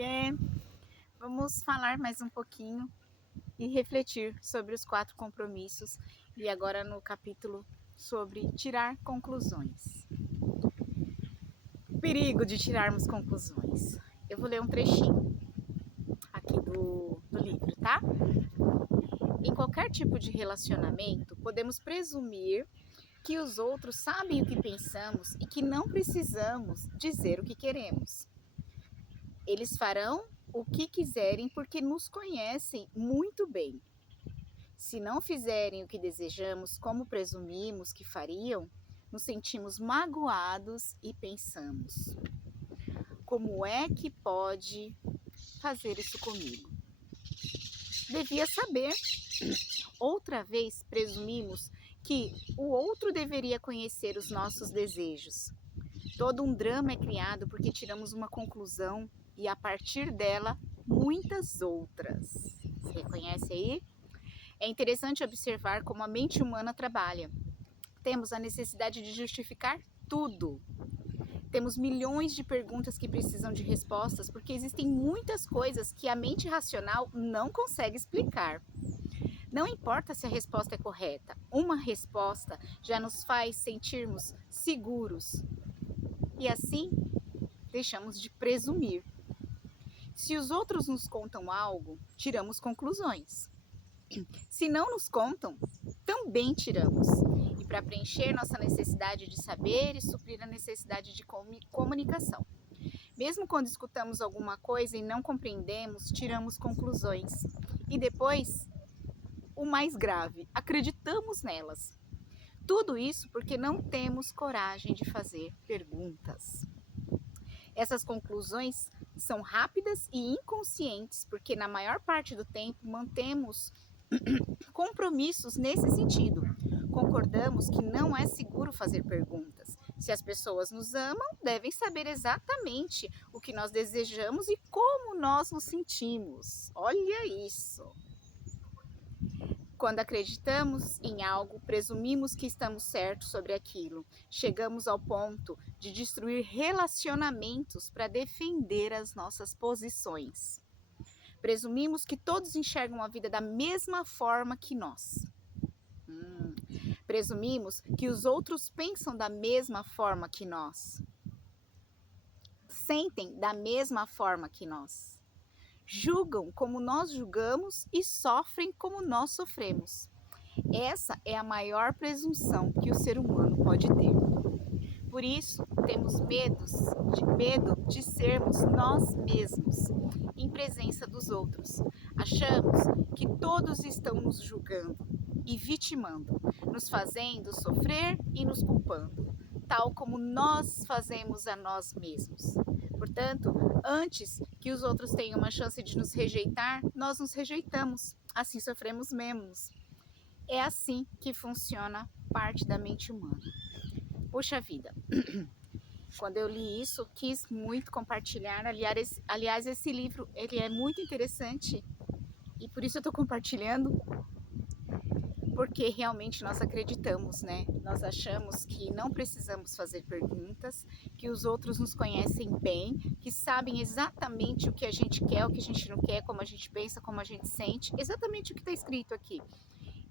Oiê! Vamos falar mais um pouquinho e refletir sobre os 4 compromissos e agora no capítulo sobre tirar conclusões. O perigo de tirarmos conclusões. Eu vou ler um trechinho aqui do livro, tá? Em qualquer tipo de relacionamento, podemos presumir que os outros sabem o que pensamos e que não precisamos dizer o que queremos. Eles farão o que quiserem porque nos conhecem muito bem. Se não fizerem o que desejamos, como presumimos que fariam, nos sentimos magoados e pensamos: como é que pode fazer isso comigo? Devia saber. Outra vez presumimos que o outro deveria conhecer os nossos desejos. Todo um drama é criado porque tiramos uma conclusão e a partir dela muitas outras. Você reconhece aí? É interessante observar como a mente humana trabalha. Temos a necessidade de justificar tudo. Temos milhões de perguntas que precisam de respostas porque existem muitas coisas que a mente racional não consegue explicar. Não importa se a resposta é correta, uma resposta já nos faz sentirmos seguros e assim deixamos de presumir. Se os outros nos contam algo, tiramos conclusões. Se não nos contam, também tiramos. E para preencher nossa necessidade de saber e suprir a necessidade de comunicação. Mesmo quando escutamos alguma coisa e não compreendemos, tiramos conclusões. E depois, o mais grave, acreditamos nelas. Tudo isso porque não temos coragem de fazer perguntas. Essas conclusões são rápidas e inconscientes, porque na maior parte do tempo mantemos compromissos nesse sentido. Concordamos que não é seguro fazer perguntas. Se as pessoas nos amam, devem saber exatamente o que nós desejamos e como nós nos sentimos. Olha isso! Quando acreditamos em algo, presumimos que estamos certos sobre aquilo. Chegamos ao ponto de destruir relacionamentos para defender as nossas posições. Presumimos que todos enxergam a vida da mesma forma que nós. Presumimos que os outros pensam da mesma forma que nós. Sentem da mesma forma que nós. Julgam como nós julgamos e sofrem como nós sofremos. Essa é a maior presunção que o ser humano pode ter. Por isso, temos medo de sermos nós mesmos em presença dos outros. Achamos que todos estão nos julgando e vitimando, nos fazendo sofrer e nos culpando, tal como nós fazemos a nós mesmos. Portanto, antes que os outros tenham uma chance de nos rejeitar, nós nos rejeitamos, assim sofremos menos. É assim que funciona parte da mente humana. Puxa vida, quando eu li isso, quis muito compartilhar. Aliás, esse livro ele é muito interessante e por isso eu estou compartilhando, porque realmente nós acreditamos, né? Nós achamos que não precisamos fazer perguntas, que os outros nos conhecem bem, que sabem exatamente o que a gente quer, o que a gente não quer, como a gente pensa, como a gente sente, exatamente o que está escrito aqui.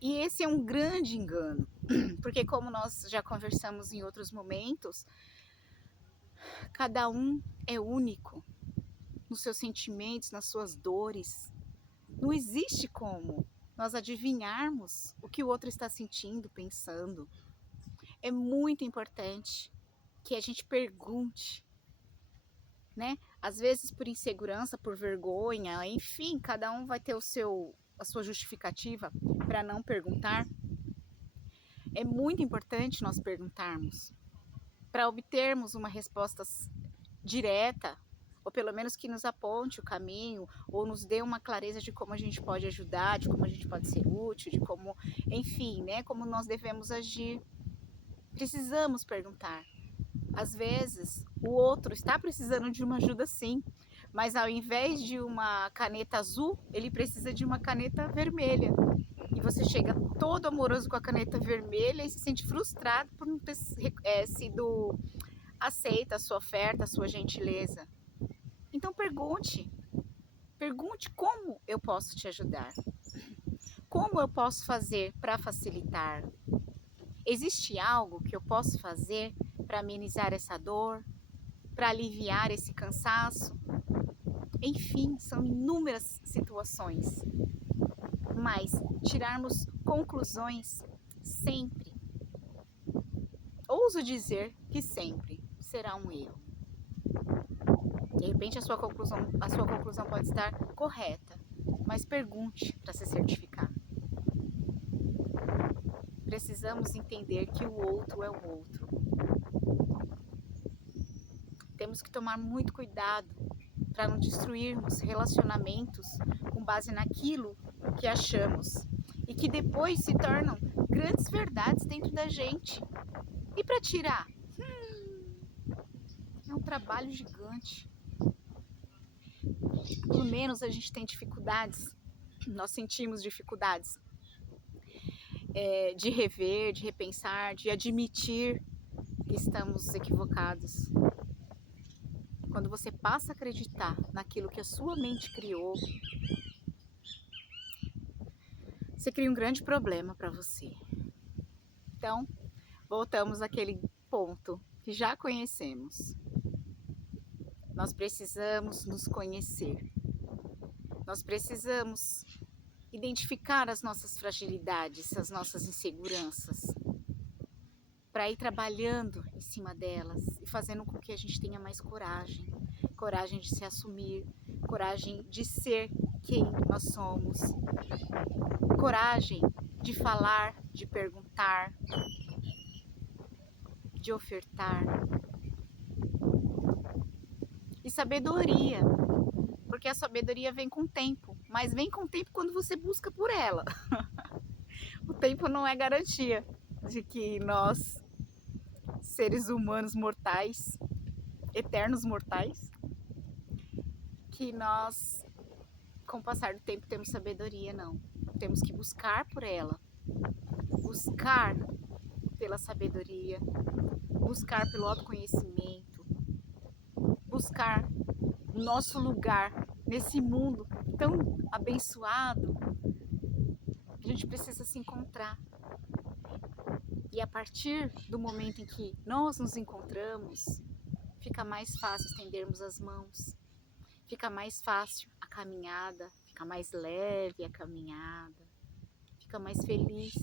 E esse é um grande engano, porque como nós já conversamos em outros momentos, cada um é único nos seus sentimentos, nas suas dores. Não existe como nós adivinharmos o que o outro está sentindo, pensando. É muito importante que a gente pergunte, né? Às vezes por insegurança, por vergonha, enfim, cada um vai ter a sua justificativa para não perguntar. É muito importante nós perguntarmos para obtermos uma resposta direta, ou pelo menos que nos aponte o caminho, ou nos dê uma clareza de como a gente pode ajudar, de como a gente pode ser útil, de como, enfim, né, como nós devemos agir. Precisamos perguntar. Às vezes, o outro está precisando de uma ajuda sim, mas ao invés de uma caneta azul, ele precisa de uma caneta vermelha. E você chega todo amoroso com a caneta vermelha e se sente frustrado por não ter sido aceita a sua oferta, a sua gentileza. Então pergunte, Pergunte como eu posso te ajudar. Como eu posso fazer para facilitar? Existe algo que eu posso fazer para amenizar essa dor, para aliviar esse cansaço? Enfim, são inúmeras situações. Mas tirarmos conclusões sempre, ouso dizer que sempre, será um erro. De repente a sua conclusão pode estar correta, mas pergunte para se certificar. Precisamos entender que o outro é o outro. Temos que tomar muito cuidado para não destruirmos relacionamentos com base naquilo que achamos e que depois se tornam grandes verdades dentro da gente. E para tirar? É um trabalho gigante. Pelo menos a gente tem dificuldades, nós sentimos dificuldades de rever, de repensar, de admitir que estamos equivocados. Quando você passa a acreditar naquilo que a sua mente criou, você cria um grande problema para você. Então, voltamos àquele ponto que já conhecemos. Nós precisamos nos conhecer. Nós precisamos identificar as nossas fragilidades, as nossas inseguranças, para ir trabalhando em cima delas e fazendo com que a gente tenha mais coragem. Coragem de se assumir, coragem de ser quem nós somos, coragem de falar, de perguntar, de ofertar. E sabedoria, porque a sabedoria vem com o tempo, mas vem com o tempo quando você busca por ela. O tempo não é garantia de que nós, seres humanos mortais, eternos mortais, que nós, com o passar do tempo, temos sabedoria, não. Temos que buscar por ela, buscar pela sabedoria, buscar pelo autoconhecimento, buscar o nosso lugar nesse mundo tão abençoado. A gente precisa se encontrar. E a partir do momento em que nós nos encontramos, fica mais fácil estendermos as mãos, fica mais fácil a caminhada, fica mais leve a caminhada, fica mais feliz.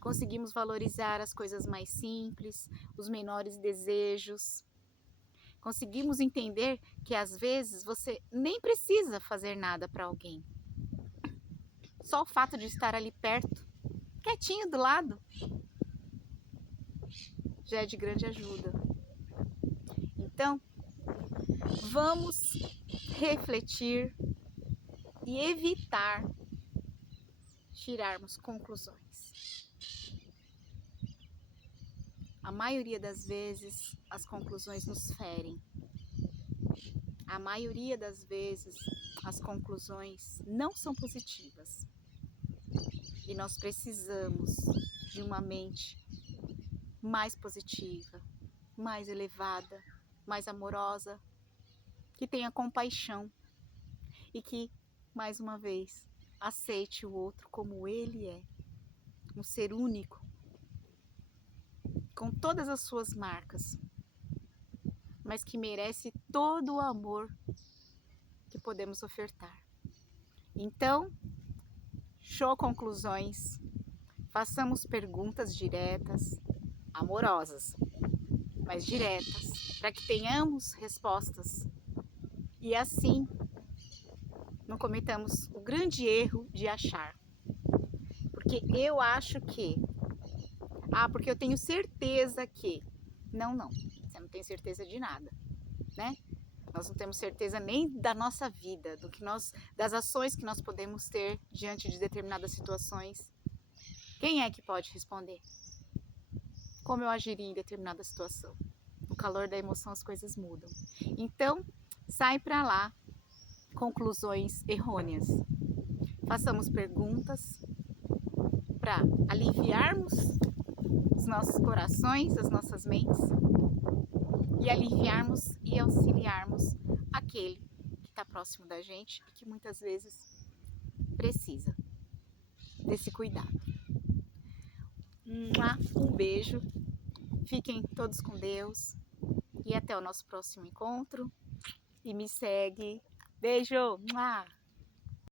Conseguimos valorizar as coisas mais simples, os menores desejos. Conseguimos entender que às vezes você nem precisa fazer nada para alguém. Só o fato de estar ali perto, quietinho do lado, já é de grande ajuda. Então, vamos refletir e evitar tirarmos conclusões. A maioria das vezes, as conclusões nos ferem. A maioria das vezes, as conclusões não são positivas. E nós precisamos de uma mente mais positiva, mais elevada, mais amorosa, que tenha compaixão e que, mais uma vez, aceite o outro como ele é, um ser único, com todas as suas marcas, mas que merece todo o amor que podemos ofertar. Então, show conclusões, façamos perguntas diretas, amorosas, mas diretas, para que tenhamos respostas e assim não cometamos o grande erro de achar. Porque eu acho que, porque eu tenho certeza que, não, você não tem certeza de nada, né? Nós não temos certeza nem da nossa vida, das ações que nós podemos ter diante de determinadas situações. Quem é que pode responder? Como eu agiria em determinada situação? No calor da emoção as coisas mudam. Então, sai para lá conclusões errôneas. Façamos perguntas para aliviarmos os nossos corações, as nossas mentes e aliviarmos e auxiliarmos aquele que está está próximo da gente e que muitas vezes precisa desse cuidado. Um beijo, fiquem todos com Deus e até o nosso próximo encontro. E me segue. Beijo!